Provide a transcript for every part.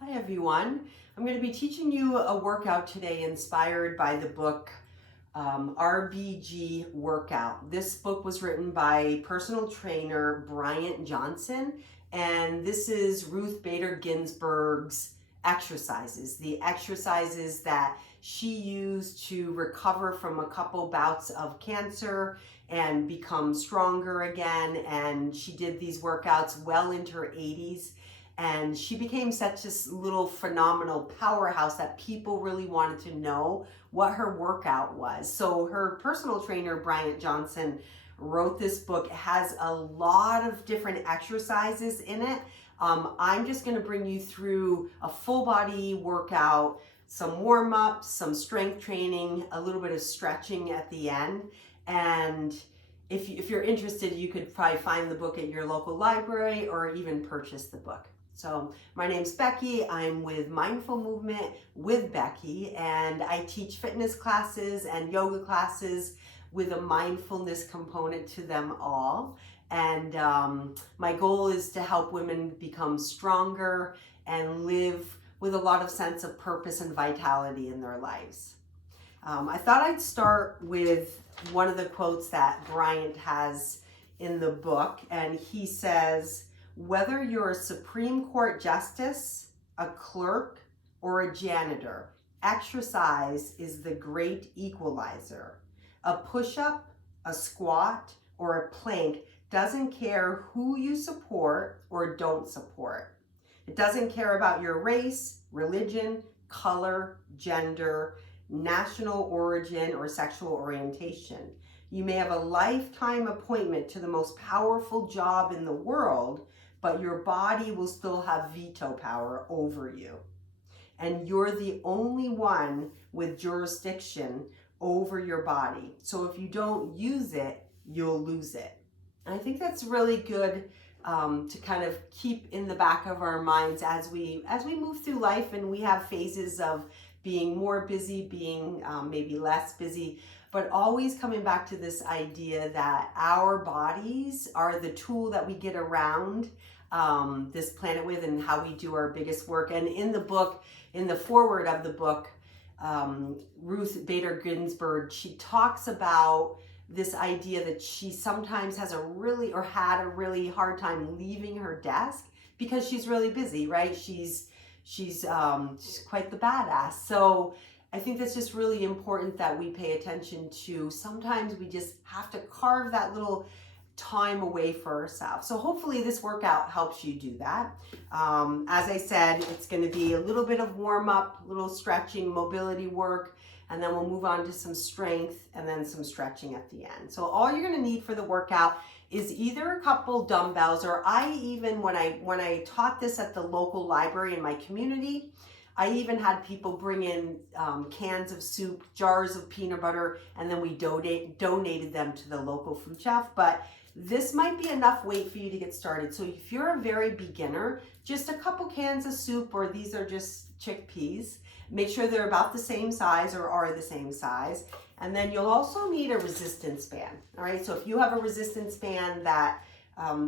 Hi everyone. I'm going to be teaching you a workout today inspired by the book RBG Workout. This book was written by personal trainer Bryant Johnson, and this is Ruth Bader Ginsburg's exercises, the exercises that she used to recover from a couple bouts of cancer and become stronger again. And she did these workouts well into her 80s. And she became such a little phenomenal powerhouse that people really wanted to know what her workout was. So her personal trainer, Bryant Johnson, wrote this book. It has a lot of different exercises in it. I'm just going to bring you through a full body workout, some warm-ups, some strength training, a little bit of stretching at the end. And if you're interested, you could probably find the book at your local library or even purchase the book. So my name's Becky. I'm with Mindful Movement with Becky, and I teach fitness classes and yoga classes with a mindfulness component to them all. And my goal is to help women become stronger and live with a lot of sense of purpose and vitality in their lives. I thought I'd start with one of the quotes that Bryant has in the book, and he says, "Whether you're a Supreme Court justice, a clerk, or a janitor, exercise is the great equalizer. A push-up, a squat, or a plank doesn't care who you support or don't support. It doesn't care about your race, religion, color, gender, national origin, or sexual orientation. You may have a lifetime appointment to the most powerful job in the world, but your body will still have veto power over you. And you're the only one with jurisdiction over your body. So if you don't use it, you'll lose it." And I think that's really good to kind of keep in the back of our minds as we move through life, and we have phases of being more busy, being maybe less busy, but always coming back to this idea that our bodies are the tool that we get around this planet with and how we do our biggest work. And in the book, in the foreword of the book, Ruth Bader Ginsburg, she talks about this idea that she sometimes has a really, or had a really hard time leaving her desk because she's really busy, right? She's quite the badass. So I think that's just really important that we pay attention to. Sometimes we just have to carve that little time away for ourselves. So hopefully this workout helps you do that. As I said, it's going to be a little bit of warm up, little stretching, mobility work, and then we'll move on to some strength and then some stretching at the end. So all you're going to need for the workout is either a couple dumbbells, or I even, when I taught this at the local library in my community, I even had people bring in cans of soup, jars of peanut butter, and then we donated them to the local food shelf. But this might be enough weight for you to get started. So if you're a very beginner, just a couple cans of soup, or these are just chickpeas. Make sure they're about the same size or are the same size. And then you'll also need a resistance band. All right, so if you have a resistance band that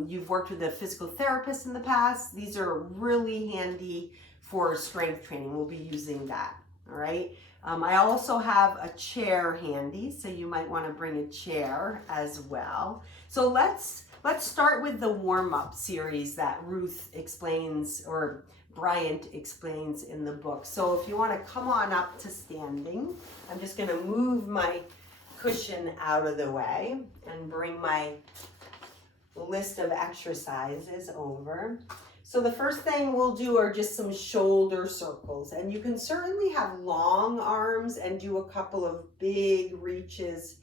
you've worked with a physical therapist in the past, these are really handy for strength training. We'll be using that. All right. I also have a chair handy, so you might want to bring a chair as well. So let's start with the warm-up series that Ruth explains, or Bryant explains in the book. So if you want to come on up to standing, I'm just going to move my cushion out of the way and bring my list of exercises over. So the first thing we'll do are just some shoulder circles, and you can certainly have long arms and do a couple of big reaches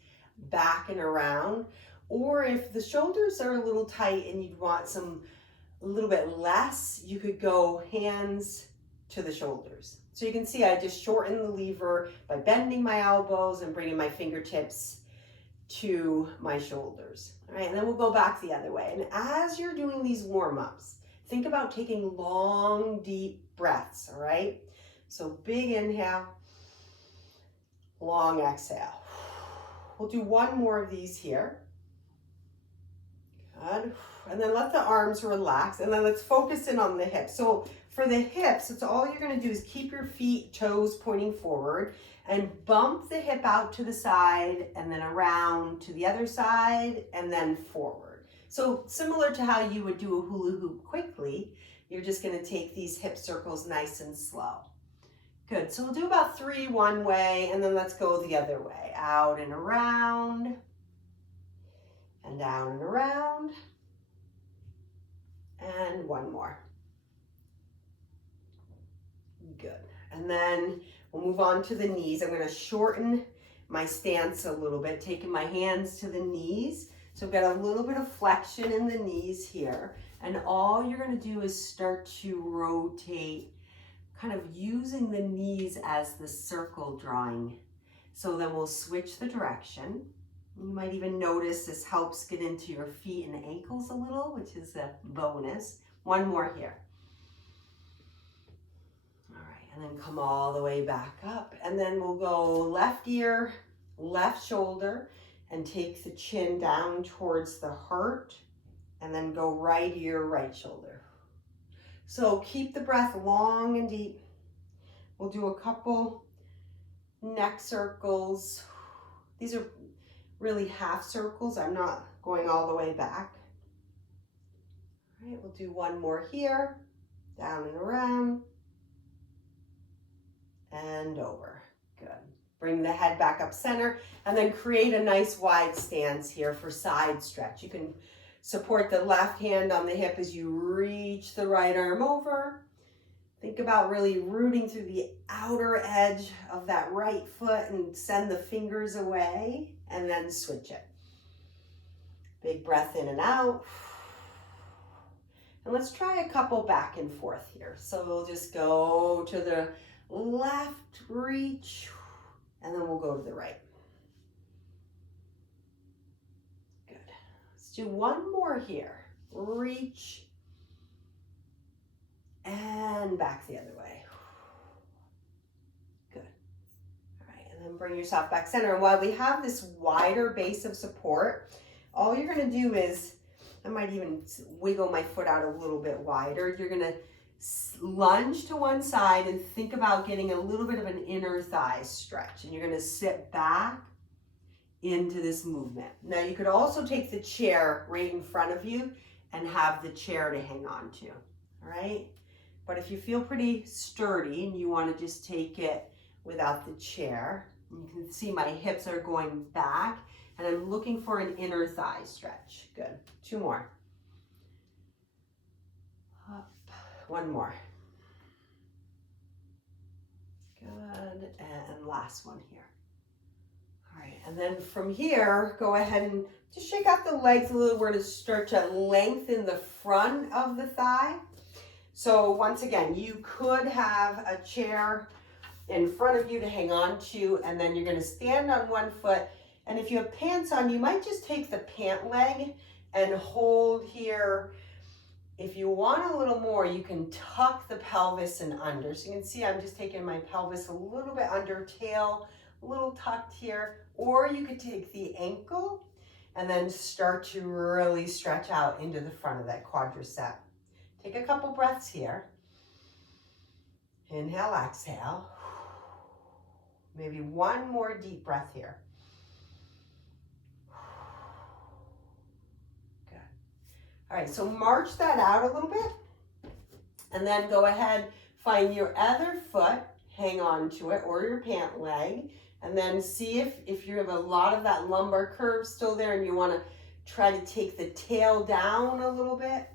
back and around. Or if the shoulders are a little tight and you'd want a little bit less, you could go hands to the shoulders. So you can see I just shorten the lever by bending my elbows and bringing my fingertips to my shoulders. All right, and then we'll go back the other way. And as you're doing these warm-ups, think about taking long, deep breaths, all right? So big inhale, long exhale. We'll do one more of these here. Good. And then let the arms relax, and then let's focus in on the hips. So for the hips, it's all you're gonna do is keep your feet, toes pointing forward and bump the hip out to the side and then around to the other side and then forward. So similar to how you would do a hula hoop quickly, you're just gonna take these hip circles nice and slow. Good, so we'll do about 3 one way and then let's go the other way. Out and around, and down and around, and one more. Good, and then we'll move on to the knees. I'm gonna shorten my stance a little bit, taking my hands to the knees. So I've got a little bit of flexion in the knees here. And all you're gonna do is start to rotate, kind of using the knees as the circle drawing. So then we'll switch the direction. You might even notice this helps get into your feet and ankles a little, which is a bonus. One more here. All right, and then come all the way back up. And then we'll go left ear, left shoulder, and take the chin down towards the heart, and then go right ear, right shoulder. So keep the breath long and deep. We'll do a couple neck circles. These are really half circles. I'm not going all the way back. All right, we'll do one more here, down and around, and over. Good. Bring the head back up center, and then create a nice wide stance here for side stretch. You can support the left hand on the hip as you reach the right arm over. Think about really rooting through the outer edge of that right foot and send the fingers away and then switch it. Big breath in and out. And let's try a couple back and forth here. So we'll just go to the left, reach, and then we'll go to the right. Good. Let's do one more here. Reach, and back the other way. Good. All right, and then bring yourself back center. And while we have this wider base of support, all you're gonna do is, I might even wiggle my foot out a little bit wider. You're gonna lunge to one side and think about getting a little bit of an inner thigh stretch. And you're gonna sit back into this movement. Now you could also take the chair right in front of you and have the chair to hang on to, all right? But if you feel pretty sturdy and you want to just take it without the chair, you can see my hips are going back and I'm looking for an inner thigh stretch. Good. 2 more. Up. 1 more. Good. And last one here. All right. And then from here, go ahead and just shake out the legs a little. We're going to start to lengthen the front of the thigh. So once again, you could have a chair in front of you to hang on to, and then you're gonna stand on one foot. And if you have pants on, you might just take the pant leg and hold here. If you want a little more, you can tuck the pelvis and under. So you can see I'm just taking my pelvis a little bit under, tail a little tucked here. Or you could take the ankle and then start to really stretch out into the front of that quadricep. Take a couple breaths here. Inhale, exhale. Maybe one more deep breath here. Good. All right, so march that out a little bit. And then go ahead, find your other foot, hang on to it, or your pant leg. And then see if you have a lot of that lumbar curve still there and you want to try to take the tail down a little bit.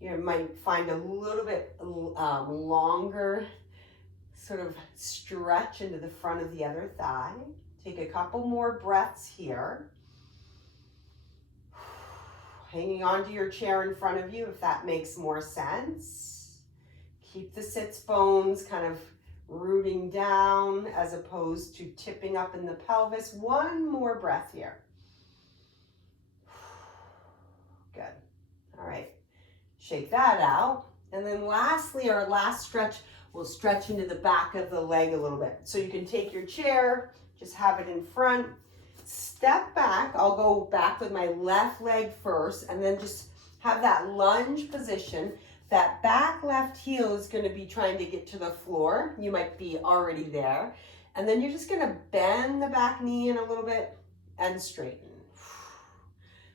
You might find a little bit longer sort of stretch into the front of the other thigh. Take a couple more breaths here. Hanging onto your chair in front of you if that makes more sense. Keep the sits bones kind of rooting down as opposed to tipping up in the pelvis. One more breath here. Good. All right. Shake that out. And then lastly, our last stretch, we'll stretch into the back of the leg a little bit. So you can take your chair, just have it in front, step back. I'll go back with my left leg first and then just have that lunge position. That back left heel is going to be trying to get to the floor. You might be already there. And then you're just going to bend the back knee in a little bit and straighten.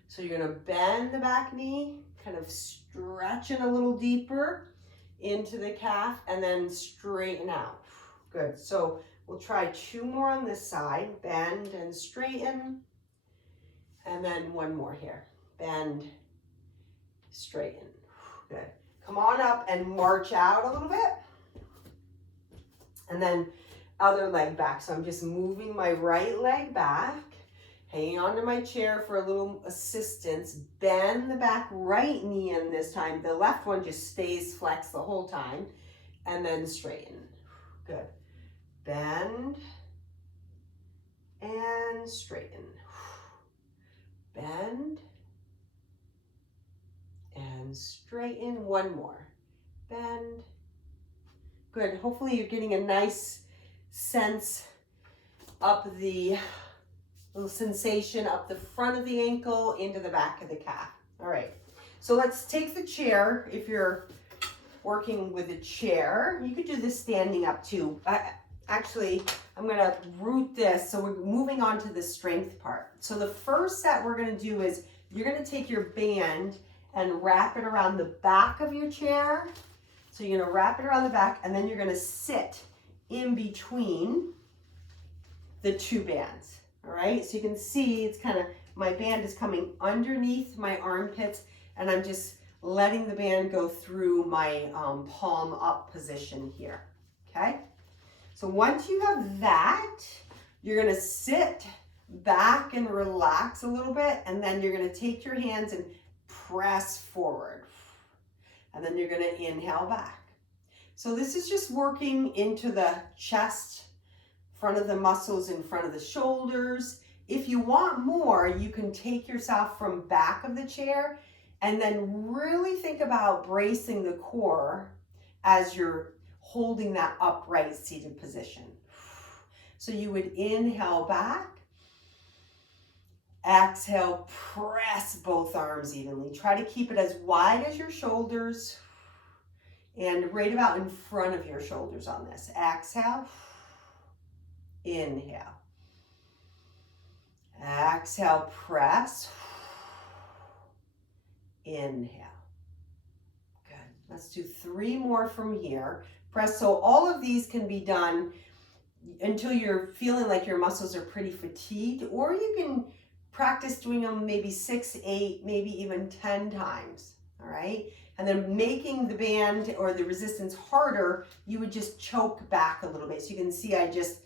So you're going to bend the back knee, kind of stretching a little deeper into the calf, and then straighten out. Good. So we'll try 2 more on this side. Bend and straighten. And then 1 more here. Bend, straighten. Good. Come on up and march out a little bit. And then other leg back. So I'm just moving my right leg back, hanging onto my chair for a little assistance. Bend the back right knee in this time. The left one just stays flexed the whole time. And then straighten. Good. Bend and straighten. Bend and straighten. 1 more. Bend. Good. Hopefully you're getting a nice sense up the little sensation up the front of the ankle into the back of the calf. All right. So let's take the chair. If you're working with a chair, you could do this standing up too. Actually, I'm going to root this. So we're moving on to the strength part. So the first set we're going to do is you're going to take your band and wrap it around the back of your chair. So you're going to wrap it around the back, and then you're going to sit in between the 2 bands. All right. So you can see it's kind of, my band is coming underneath my armpits, and I'm just letting the band go through my palm up position here. Okay. So once you have that, you're going to sit back and relax a little bit, and then you're going to take your hands and press forward. And then you're going to inhale back. So this is just working into the chest, front of the muscles in front of the shoulders. If you want more, you can take yourself from back of the chair and then really think about bracing the core as you're holding that upright seated position. So you would inhale back, exhale, press both arms evenly. Try to keep it as wide as your shoulders and right about in front of your shoulders on this. Exhale, inhale. Exhale, press, inhale. Good. Let's do 3 more from here. Press. So all of these can be done until you're feeling like your muscles are pretty fatigued, or you can practice doing them maybe 6, 8, maybe even 10 times. All right. And then making the band or the resistance harder, you would just choke back a little bit. So you can see I just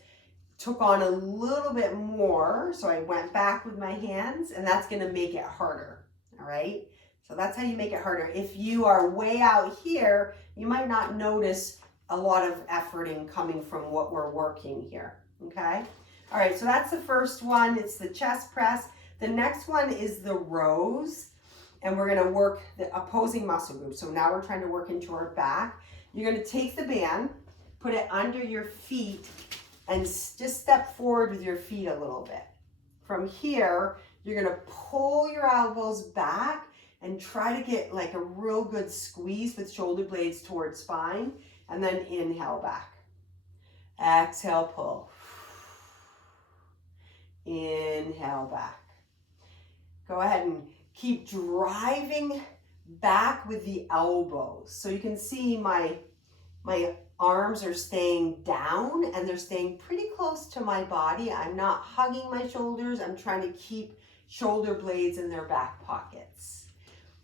took on a little bit more. So I went back with my hands, and that's going to make it harder. All right. So that's how you make it harder. If you are way out here, you might not notice a lot of efforting coming from what we're working here. Okay. All right. So that's the first one. It's the chest press. The next one is the rows, and we're going to work the opposing muscle group. So now we're trying to work into our back. You're going to take the band, put it under your feet, and just step forward with your feet a little bit. From here, you're going to pull your elbows back and try to get like a real good squeeze with shoulder blades towards spine, and then inhale back. Exhale, pull. Inhale back. Go ahead and keep driving back with the elbows. So you can see my arms are staying down, and they're staying pretty close to my body. I'm not hugging my shoulders. I'm trying to keep shoulder blades in their back pockets.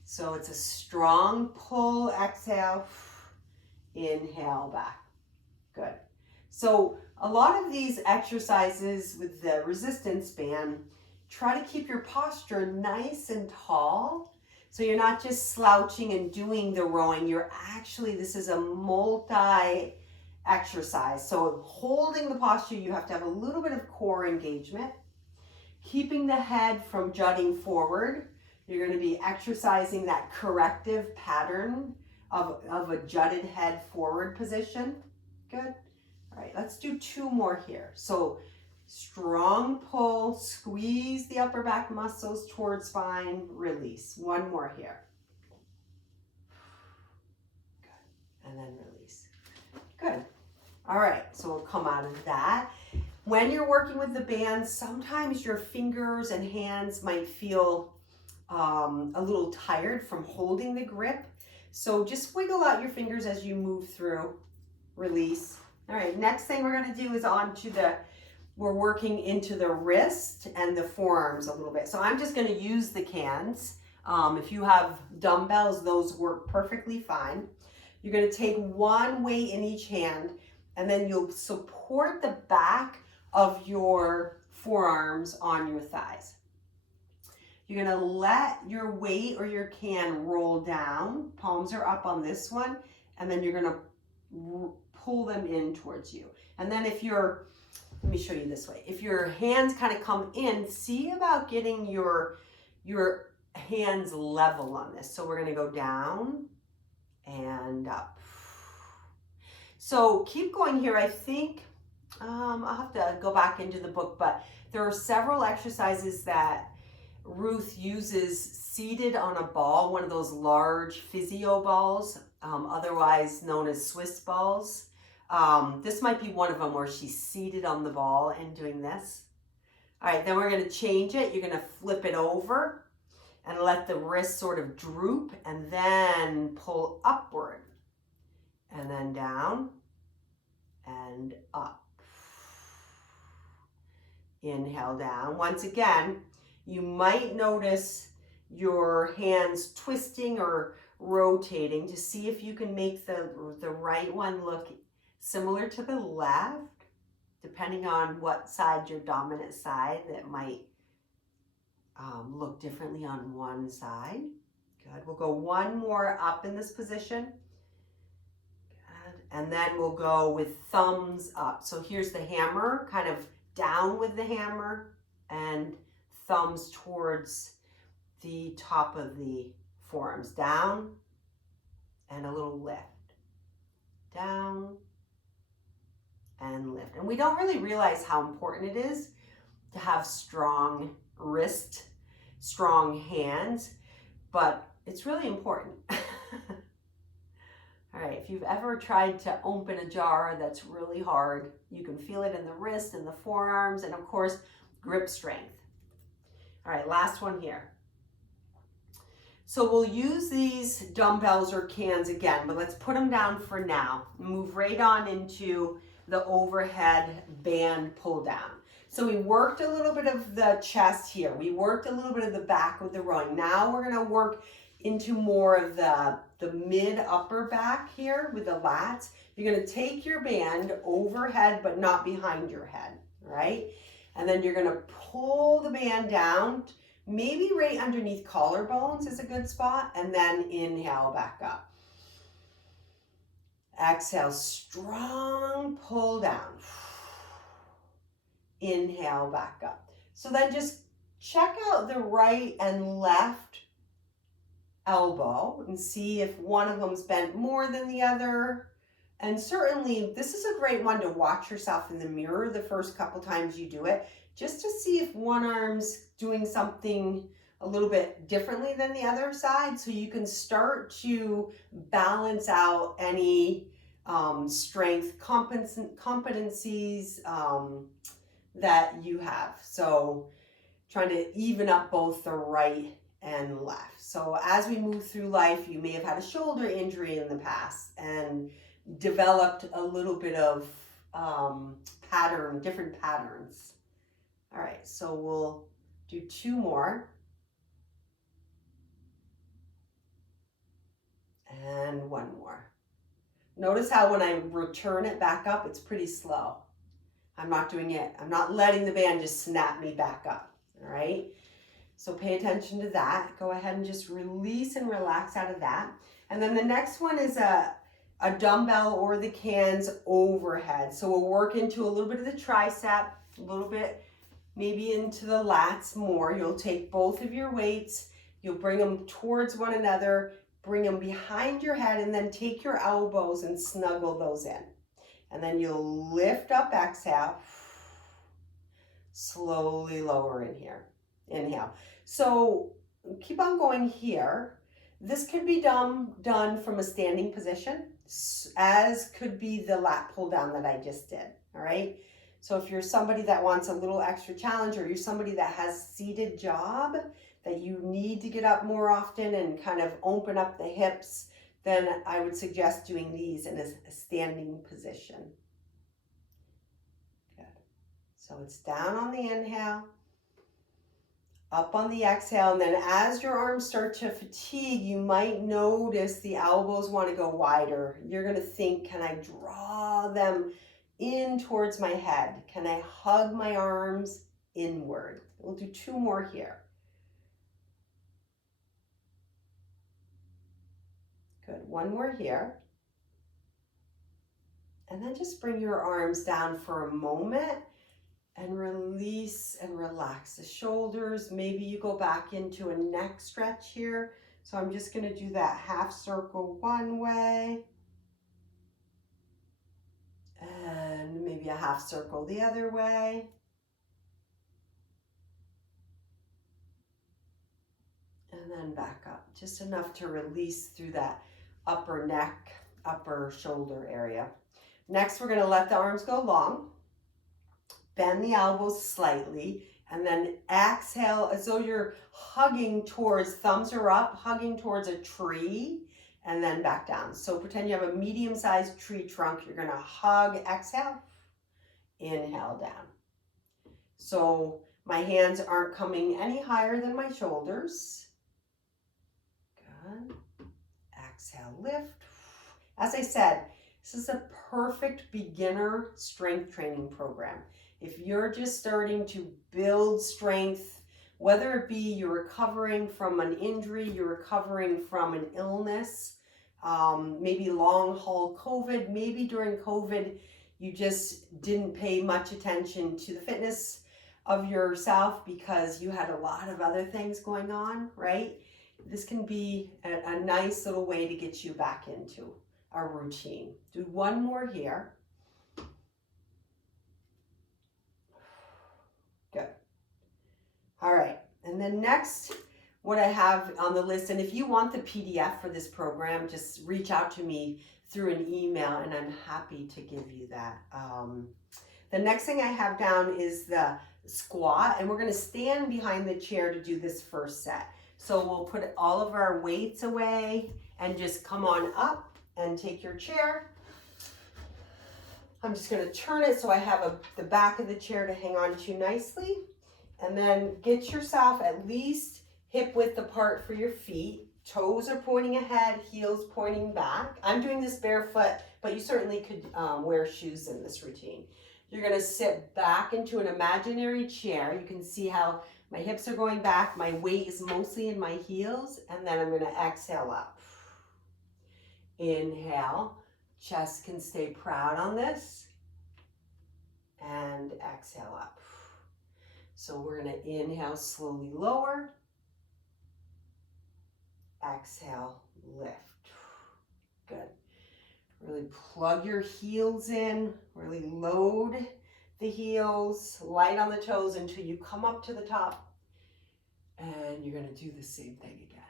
So it's a strong pull, exhale, inhale back. Good. So a lot of these exercises with the resistance band, try to keep your posture nice and tall. So you're not just slouching and doing the rowing. You're actually, this is a multi exercise. So holding the posture, you have to have a little bit of core engagement. Keeping the head from jutting forward. You're going to be exercising that corrective pattern of a jutted head forward position. Good. All right, let's do 2 more here. So strong pull, squeeze the upper back muscles towards spine, release. 1 more here. and then release. Good. All right, so we'll come out of that. When you're working with the band, sometimes your fingers and hands might feel a little tired from holding the grip. So just wiggle out your fingers as you move through. Release. All right, next thing we're going to do is we're working into the wrist and the forearms a little bit. So I'm just going to use the cans. If you have dumbbells, those work perfectly fine. You're going to take one weight in each hand, and then you'll support the back of your forearms on your thighs. You're going to let your weight or your can roll down. Palms are up on this one, and then you're going to pull them in towards you. And then let me show you this way. If your hands kind of come in, see about getting your hands level on this. So we're going to go down and up. So keep going here. I think I'll have to go back into the book, but there are several exercises that Ruth uses seated on a ball, one of those large physio balls, otherwise known as Swiss balls. This might be one of them where she's seated on the ball and doing this. All right, then we're going to change it. You're going to flip it over and let the wrist sort of droop and then pull upward and then down and up. Inhale down. Once again, you might notice your hands twisting or rotating to see if you can make the right one look similar to the left, depending on what side your dominant side, that might look differently on one side. Good. We'll go one more up in this position. Good. And then we'll go with thumbs up. So here's the hammer, kind of down with the hammer and thumbs towards the top of the forearms. Down and a little lift. Down and lift. And we don't really realize how important it is to have strong wrist, strong hands, but it's really important. All right, if you've ever tried to open a jar that's really hard, you can feel it in the wrist and the forearms, and of course, grip strength. All right, last one here. So we'll use these dumbbells or cans again, but let's put them down for now. Move right on into the overhead band pull down. So we worked a little bit of the chest here. We worked a little bit of the back with the rowing. Now we're gonna work into more of the mid upper back here with the lats. You're gonna take your band overhead, but not behind your head, right? And then you're gonna pull the band down, maybe right underneath collarbones is a good spot, and then inhale back up. Exhale, strong pull down. Inhale back up. So then just check out the right and left elbow and see if one of them's bent more than the other. And certainly this is a great one to watch yourself in the mirror the first couple times you do it, just to see if one arm's doing something a little bit differently than the other side, so you can start to balance out any strength competencies that you have. So trying to even up both the right and left. So as we move through life, you may have had a shoulder injury in the past and developed a little bit of different patterns. All right, so we'll do two more. And one more. Notice how when I return it back up, it's pretty slow. I'm not doing it. I'm not letting the band just snap me back up, all right? So pay attention to that. Go ahead and just release and relax out of that. And then the next one is a dumbbell or the cans overhead. So we'll work into a little bit of the tricep, a little bit maybe into the lats more. You'll take both of your weights, you'll bring them towards one another, bring them behind your head, and then take your elbows and snuggle those in. And then you'll lift up, exhale, slowly lower in here, inhale. So keep on going here. This can be done from a standing position. as could be the lat pull down that I just did, all right? So if you're somebody that wants a little extra challenge, or you're somebody that has seated job that you need to get up more often and kind of open up the hips, then I would suggest doing these in a standing position. Good. So it's down on the inhale, up on the exhale, and then as your arms start to fatigue, you might notice the elbows want to go wider. You're going to think, can I draw them in towards my head? Can I hug my arms inward? We'll do 2 more here. Good. 1 more here. And then just bring your arms down for a moment and release and relax the shoulders. Maybe you go back into a neck stretch here. So I'm just going to do that half circle one way and maybe a half circle the other way. And then back up, just enough to release through that upper neck, upper shoulder area. Next, we're going to let the arms go long. Bend the elbows slightly, and then exhale as though you're hugging towards, thumbs are up, hugging towards a tree, and then back down. So pretend you have a medium-sized tree trunk. You're going to hug, exhale, inhale down. So my hands aren't coming any higher than my shoulders. Good. Exhale, lift. As I said, this is a perfect beginner strength training program. If you're just starting to build strength, whether it be you're recovering from an injury, you're recovering from an illness, maybe long haul COVID, maybe during COVID, you just didn't pay much attention to the fitness of yourself because you had a lot of other things going on, right? This can be a nice little way to get you back into a routine. Do 1 more here. Good. All right. And then next, what I have on the list, and if you want the PDF for this program, just reach out to me through an email and I'm happy to give you that. The next thing I have down is the squat, and we're going to stand behind the chair to do this first set. So we'll put all of our weights away and just come on up and take your chair. I'm just going to turn it so I have the back of the chair to hang on to nicely. And then get yourself at least hip width apart for your feet. Toes are pointing ahead, heels pointing back. I'm doing this barefoot, but you certainly could wear shoes in this routine. You're going to sit back into an imaginary chair. You can see how my hips are going back. My weight is mostly in my heels. And then I'm going to exhale up. Inhale. Chest can stay proud on this. And exhale up. So we're going to inhale, slowly lower. Exhale, lift. Good. Really plug your heels in. Really load the heels. Light on the toes until you come up to the top. And you're going to do the same thing again.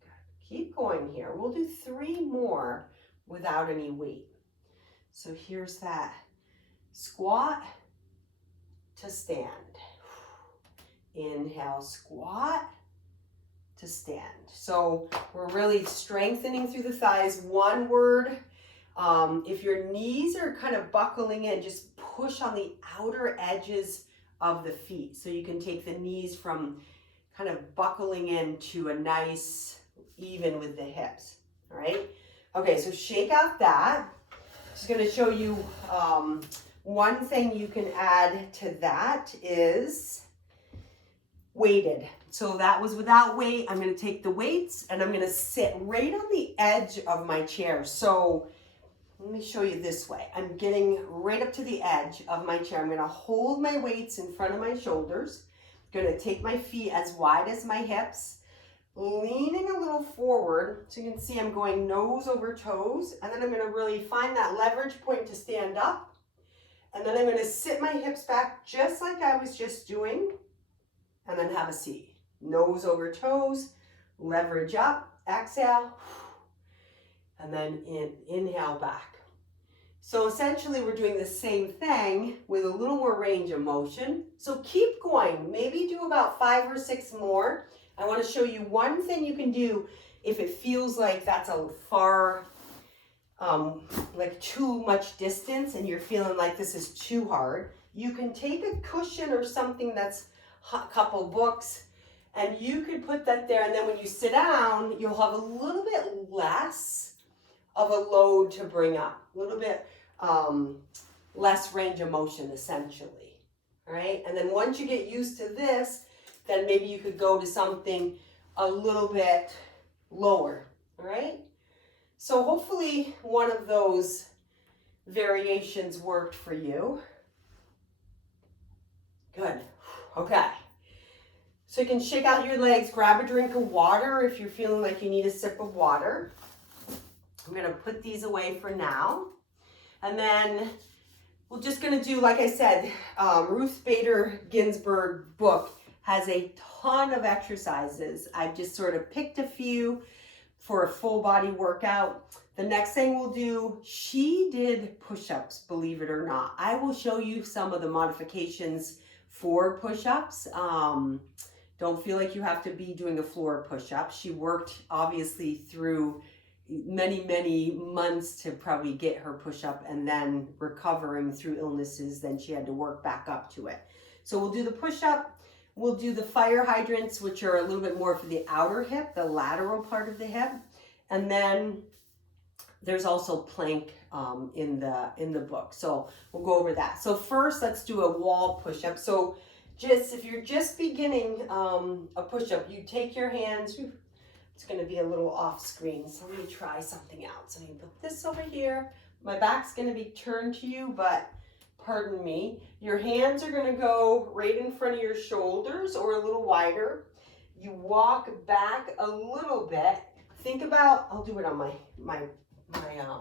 Good. Keep going here. We'll do 3 more without any weight. So here's that squat to stand. Inhale, squat to stand. So we're really strengthening through the thighs. One word, if your knees are kind of buckling in, just push on the outer edges of the feet. So you can take the knees from kind of buckling in to a nice even with the hips. All right. Okay, so shake out that. Just going to show you one thing you can add to that is weighted. So that was without weight. I'm going to take the weights and I'm going to sit right on the edge of my chair. So let me show you this way. I'm getting right up to the edge of my chair. I'm going to hold my weights in front of my shoulders. I'm going to take my feet as wide as my hips, leaning a little forward. So you can see I'm going nose over toes. And then I'm going to really find that leverage point to stand up. And then I'm going to sit my hips back just like I was just doing. And then have a seat. Nose over toes, leverage up, exhale. and then inhale back. So essentially we're doing the same thing with a little more range of motion. So keep going, maybe do about 5 or 6 more. I want to show you one thing you can do if it feels like that's a far, like too much distance and you're feeling like this is too hard. You can take a cushion or something that's a couple books and you could put that there, and then when you sit down, you'll have a little bit less of a load to bring up, a little bit less range of motion essentially, all right? And then once you get used to this, then maybe you could go to something a little bit lower, all right? So hopefully one of those variations worked for you. Good, okay. So you can shake out your legs, grab a drink of water if you're feeling like you need a sip of water. I'm gonna put these away for now. And then we're just gonna do, like I said, Ruth Bader Ginsburg book has a ton of exercises. I've just sort of picked a few for a full body workout. The next thing we'll do, she did push-ups, believe it or not. I will show you some of the modifications for push-ups. Don't feel like you have to be doing a floor push-up. She worked obviously through many months to probably get her push-up, and then recovering through illnesses, then she had to work back up to it. So we'll do the push-up, we'll do the fire hydrants, which are a little bit more for the outer hip, the lateral part of the hip, and then there's also plank in the book. So we'll go over that. So first, let's do a wall push-up. So just if you're just beginning a push-up, you take your hands. It's going to be a little off screen, so let me try something out. So I'm going to put this over here. My back's going to be turned to you, but pardon me. Your hands are going to go right in front of your shoulders or a little wider. You walk back a little bit. Think about, I'll do it on my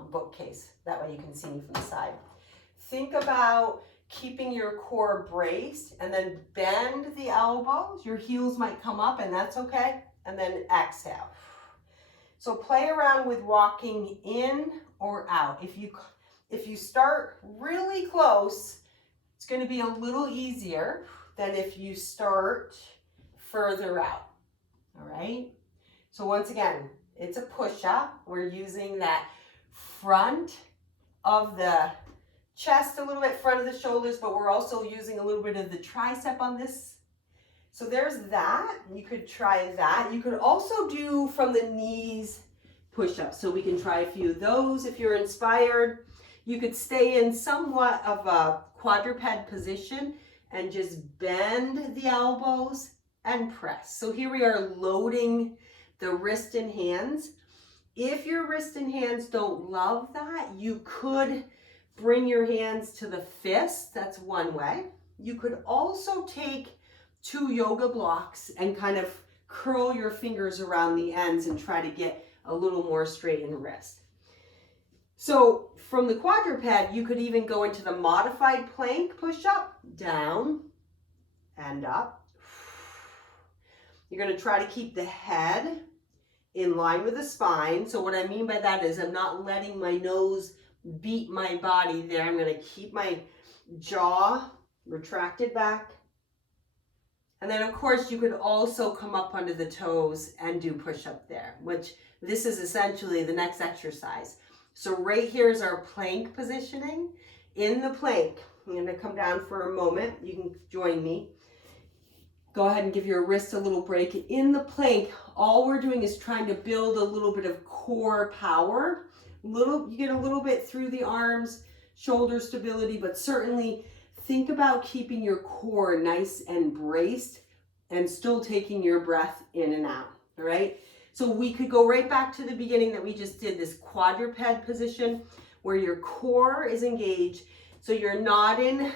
bookcase. That way you can see me from the side. Think about keeping your core braced and then bend the elbows. Your heels might come up, and that's okay. And then exhale. So play around with walking in or out. If you start really close, it's going to be a little easier than if you start further out. All right? So once again, it's a push-up. We're using that front of the chest, a little bit front of the shoulders, but we're also using a little bit of the tricep on this. So there's that. You could try that. You could also do from the knees push-ups. So we can try a few of those if you're inspired. You could stay in somewhat of a quadruped position and just bend the elbows and press. So here we are loading the wrist and hands. If your wrist and hands don't love that, you could bring your hands to the fist. That's one way. You could also take 2 yoga blocks and kind of curl your fingers around the ends and try to get a little more straight in the wrist. So from the quadruped, you could even go into the modified plank push-up, down and up. You're going to try to keep the head in line with the spine. So what I mean by that is I'm not letting my nose beat my body there. I'm going to keep my jaw retracted back. And then of course you could also come up onto the toes and do push-up there, which this is essentially the next exercise. So right here is our plank positioning. In the plank, I'm going to come down for a moment. You can join me. Go ahead and give your wrist a little break. In the plank, all we're doing is trying to build a little bit of core power. You get a little bit through the arms, shoulder stability, but certainly think about keeping your core nice and braced and still taking your breath in and out, all right? So we could go right back to the beginning that we just did, this quadruped position where your core is engaged. So you're not in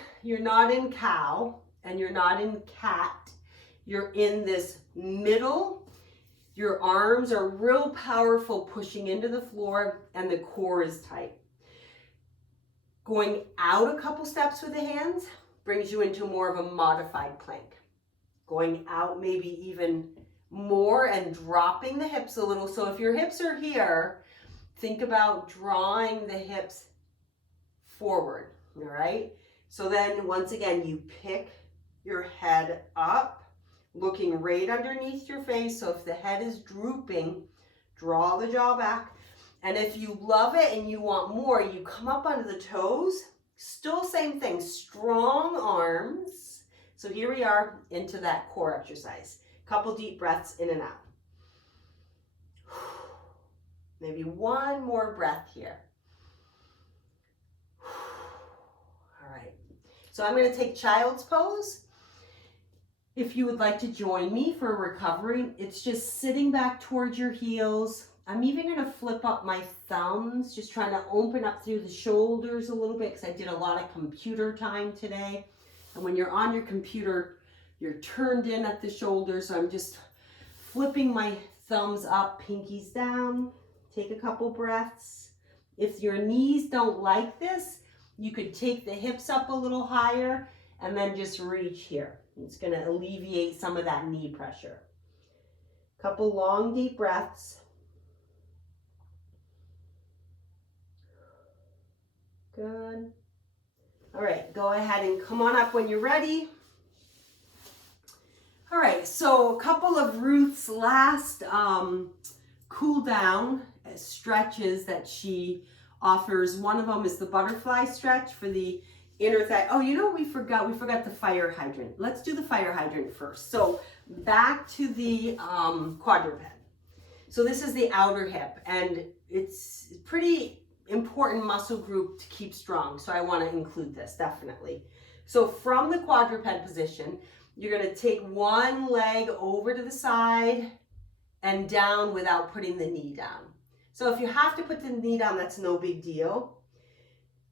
cow and you're not in cat. You're in this middle. Your arms are real powerful, pushing into the floor, and the core is tight. Going out a couple steps with the hands brings you into more of a modified plank. Going out maybe even more and dropping the hips a little. So if your hips are here, think about drawing the hips forward, all right? So then once again, you pick your head up, looking right underneath your face. So if the head is drooping, draw the jaw back. And if you love it and you want more, you come up onto the toes. Still same thing, strong arms. So here we are into that core exercise. Couple deep breaths in and out. Maybe one more breath here. All right. So I'm going to take child's pose. If you would like to join me for recovery, it's just sitting back towards your heels. I'm even going to flip up my thumbs, just trying to open up through the shoulders a little bit because I did a lot of computer time today. And when you're on your computer, you're turned in at the shoulders. So I'm just flipping my thumbs up, pinkies down. Take a couple breaths. If your knees don't like this, you could take the hips up a little higher and then just reach here. It's going to alleviate some of that knee pressure. Couple long, deep breaths. Good. All right, go ahead and come on up when you're ready. All right, so a couple of Ruth's last cool down stretches that she offers. One of them is the butterfly stretch for the inner thigh. Oh, you know, we forgot the fire hydrant. Let's do the fire hydrant first. So back to the quadruped. So this is the outer hip, and it's pretty important muscle group to keep strong. So I want to include this definitely. So from the quadruped position, you're going to take one leg over to the side and down without putting the knee down. So if you have to put the knee down, that's no big deal.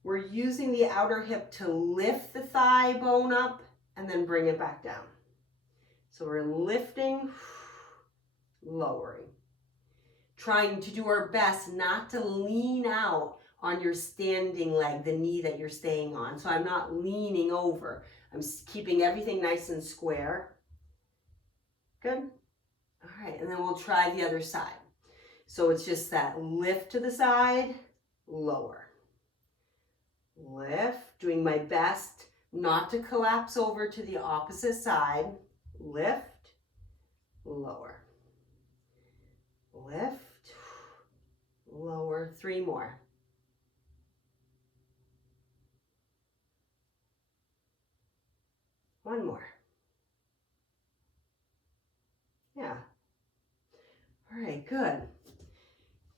We're using the outer hip to lift the thigh bone up and then bring it back down. So we're lifting, lowering. Trying to do our best not to lean out on your standing leg, the knee that you're staying on. So I'm not leaning over. I'm keeping everything nice and square. Good. All right, and then we'll try the other side. So it's just that lift to the side, lower. Lift, doing my best not to collapse over to the opposite side. Lift, lower. Lift, lower. 3 more. One more. Yeah. All right, good.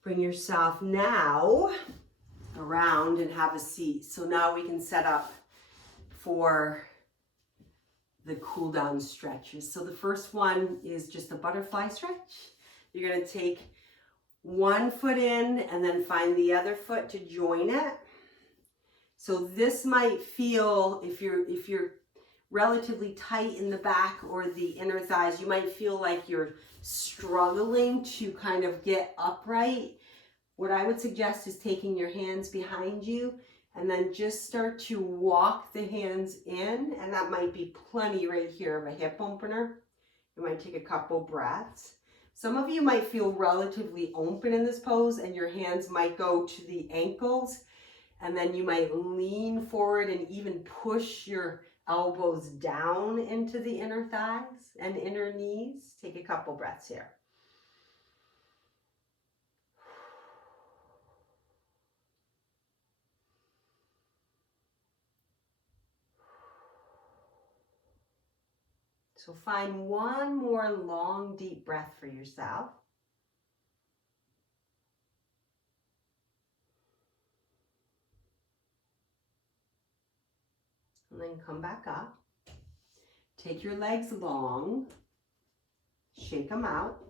Bring yourself now around and have a seat. So now we can set up for the cool down stretches. So the first one is just a butterfly stretch. You're going to take one foot in and then find the other foot to join it. So this might feel, if you're relatively tight in the back or the inner thighs, you might feel like you're struggling to kind of get upright. What I would suggest is taking your hands behind you and then just start to walk the hands in, and that might be plenty right here of a hip opener. You might take a couple breaths. Some of you might feel relatively open in this pose and your hands might go to the ankles, and then you might lean forward and even push your elbows down into the inner thighs and inner knees. Take a couple breaths here. So find one more long, deep breath for yourself. And then come back up. Take your legs long, shake them out.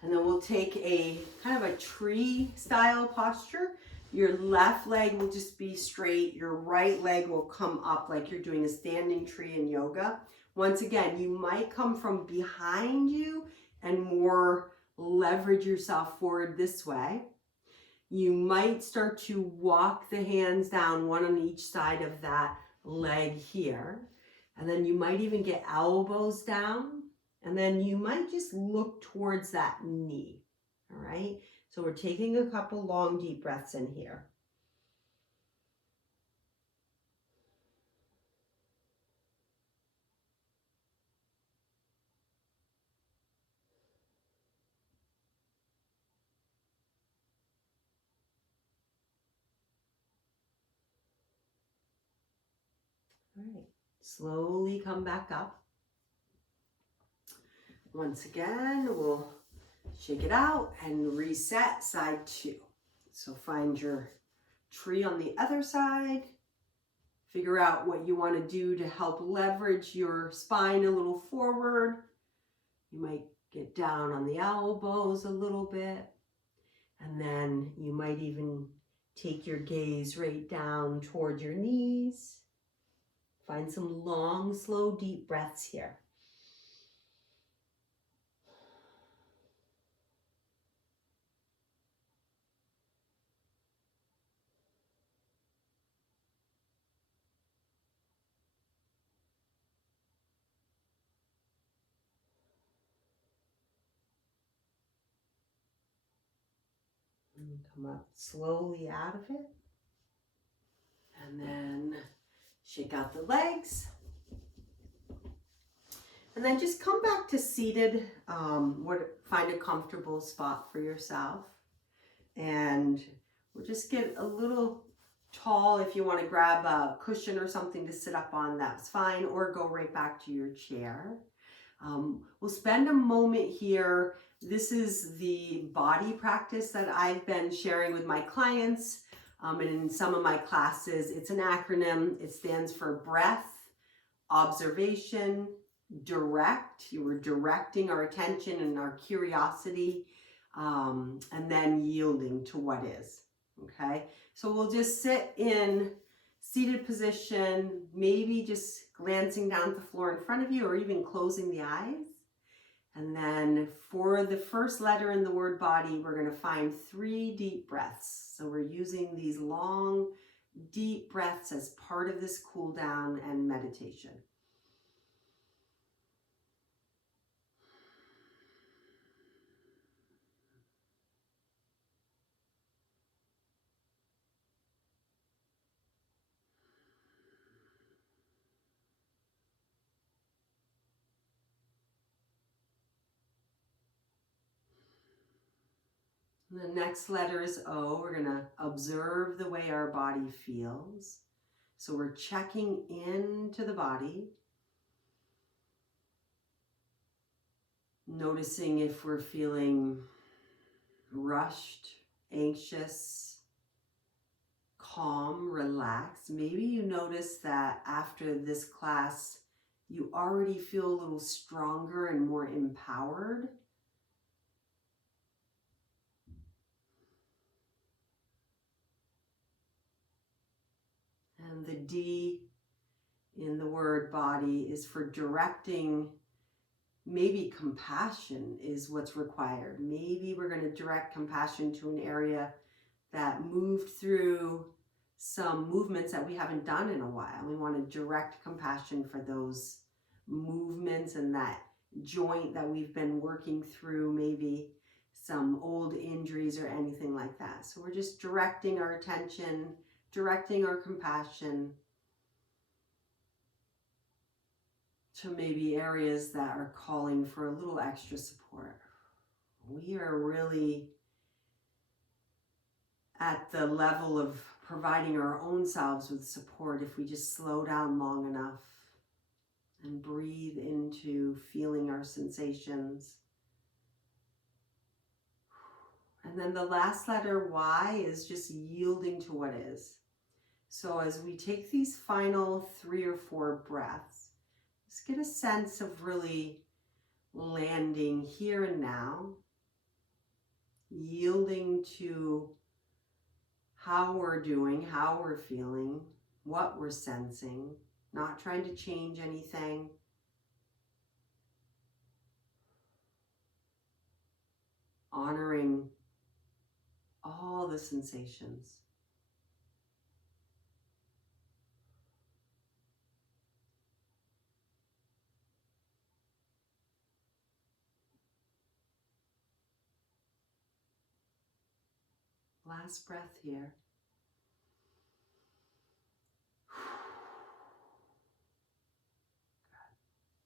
And then we'll take a kind of a tree style posture. Your left leg will just be straight. Your right leg will come up like you're doing a standing tree in yoga. Once again, you might come from behind you and more leverage yourself forward this way. You might start to walk the hands down, one on each side of that leg here. And then you might even get elbows down. And then you might just look towards that knee. All right. So we're taking a couple long deep breaths in here. All right, slowly come back up. Once again, we'll shake it out and reset side 2. So find your tree on the other side. Figure out what you want to do to help leverage your spine a little forward. You might get down on the elbows a little bit. And then you might even take your gaze right down toward your knees. Find some long, slow, deep breaths here. And come up slowly out of it. And then shake out the legs. And then just come back to seated. Find a comfortable spot for yourself. And we'll just get a little tall. If you want to grab a cushion or something to sit up on, that's fine. Or go right back to your chair. We'll spend a moment here. This is the body practice that I've been sharing with my clients. And in some of my classes, it's an acronym. It stands for breath, observation, direct. We're directing our attention and our curiosity, and then yielding to what is. Okay, so we'll just sit in seated position, maybe just glancing down at the floor in front of you or even closing the eyes. And then for the first letter in the word body, we're going to find 3 deep breaths. So we're using these long, deep breaths as part of this cool down and meditation. The next letter is O. We're going to observe the way our body feels. So we're checking into the body, noticing if we're feeling rushed, anxious, calm, relaxed. Maybe you notice that after this class, you already feel a little stronger and more empowered. And the D in the word body is for directing. Maybe compassion is what's required. Maybe we're going to direct compassion to an area that moved through some movements that we haven't done in a while. We want to direct compassion for those movements and that joint that we've been working through, maybe some old injuries or anything like that. So we're just directing our attention, directing our compassion to maybe areas that are calling for a little extra support. We are really at the level of providing our own selves with support if we just slow down long enough and breathe into feeling our sensations. And then the last letter, Y, is just yielding to what is. So as we take these final 3 or 4 breaths, just get a sense of really landing here and now, yielding to how we're doing, how we're feeling, what we're sensing, not trying to change anything. Honoring all the sensations. last breath here.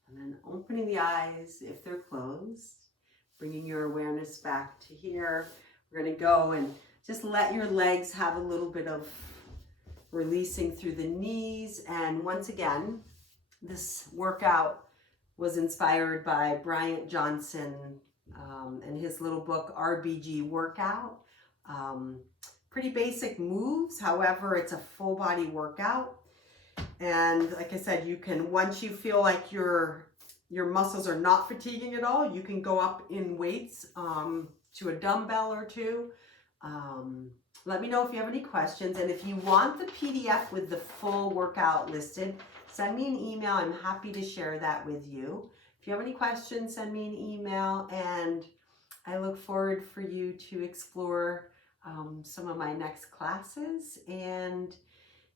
And then opening the eyes if they're closed, bringing your awareness back to here. We're going to go and just let your legs have a little bit of releasing through the knees. And once again, this workout was inspired by Bryant Johnson and his little book, RBG Workout. Pretty basic moves. However, it's a full body workout. And like I said, you can, once you feel like your muscles are not fatiguing at all, you can go up in weights to a dumbbell or two. Let me know if you have any questions. And if you want the PDF with the full workout listed, send me an email. I'm happy to share that with you. If you have any questions, send me an email. And I look forward for you to explore some of my next classes. And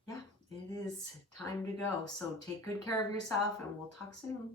yeah, it is time to go. So take good care of yourself and we'll talk soon.